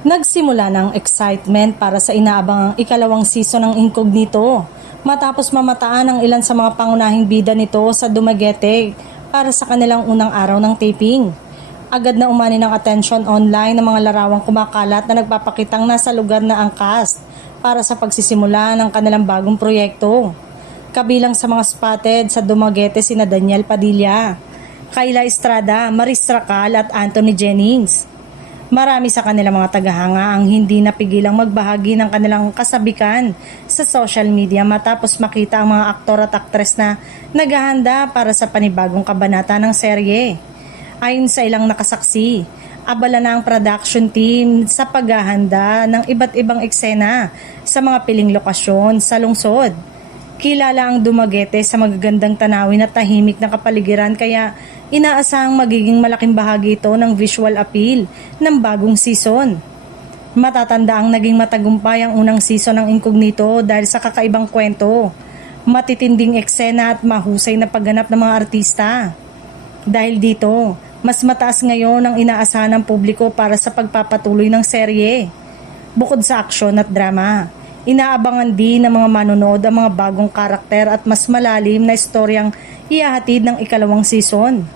Nagsimula ng excitement para sa inaabangang ikalawang season ng Incognito matapos mamataan ang ilan sa mga pangunahing bida nito sa Dumaguete para sa kanilang unang araw ng taping. Agad na umani ng attention online ng mga larawang kumakalat na nagpapakitang nasa lugar na ang cast para sa pagsisimula ng kanilang bagong proyekto. Kabilang sa mga spotted sa Dumaguete sina Daniel Padilla, Kayla Estrada, Maris Racal at Anthony Jennings. Marami sa kanilang mga tagahanga ang hindi napigilang magbahagi ng kanilang kasabikan sa social media matapos makita ang mga aktor at aktres na naghahanda para sa panibagong kabanata ng serye. Ayon sa ilang nakasaksi, abala na ang production team sa paghahanda ng iba't ibang eksena sa mga piling lokasyon sa lungsod. Kilala ang Dumaguete sa magagandang tanawin at tahimik na kapaligiran kaya inaasahang magiging malaking bahagi ito ng visual appeal ng bagong season. Matatanda ang naging matagumpay ang unang season ng Incognito dahil sa kakaibang kwento, matitinding eksena at mahusay na pagganap ng mga artista. Dahil dito, mas mataas ngayon ang inaasahan ng publiko para sa pagpapatuloy ng serye. Bukod sa aksyon at drama, inaabangan din ng mga manonood ang mga bagong karakter at mas malalim na istoryang ihahatid ng ikalawang season.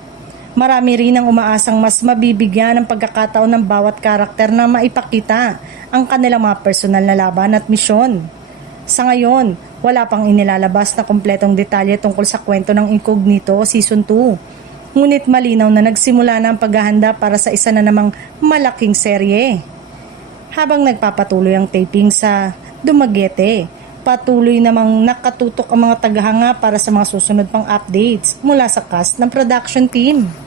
Marami rin ang umaasang mas mabibigyan ng pagkakataon ng bawat karakter na maipakita ang kanilang mga personal na laban at misyon. Sa ngayon, wala pang inilalabas na kumpletong detalye tungkol sa kwento ng Incognito Season 2. Ngunit malinaw na nagsimula na ang paghahanda para sa isa na namang malaking serye. Habang nagpapatuloy ang taping sa Dumaguete, patuloy namang nakatutok ang mga tagahanga para sa mga susunod pang updates mula sa cast ng production team.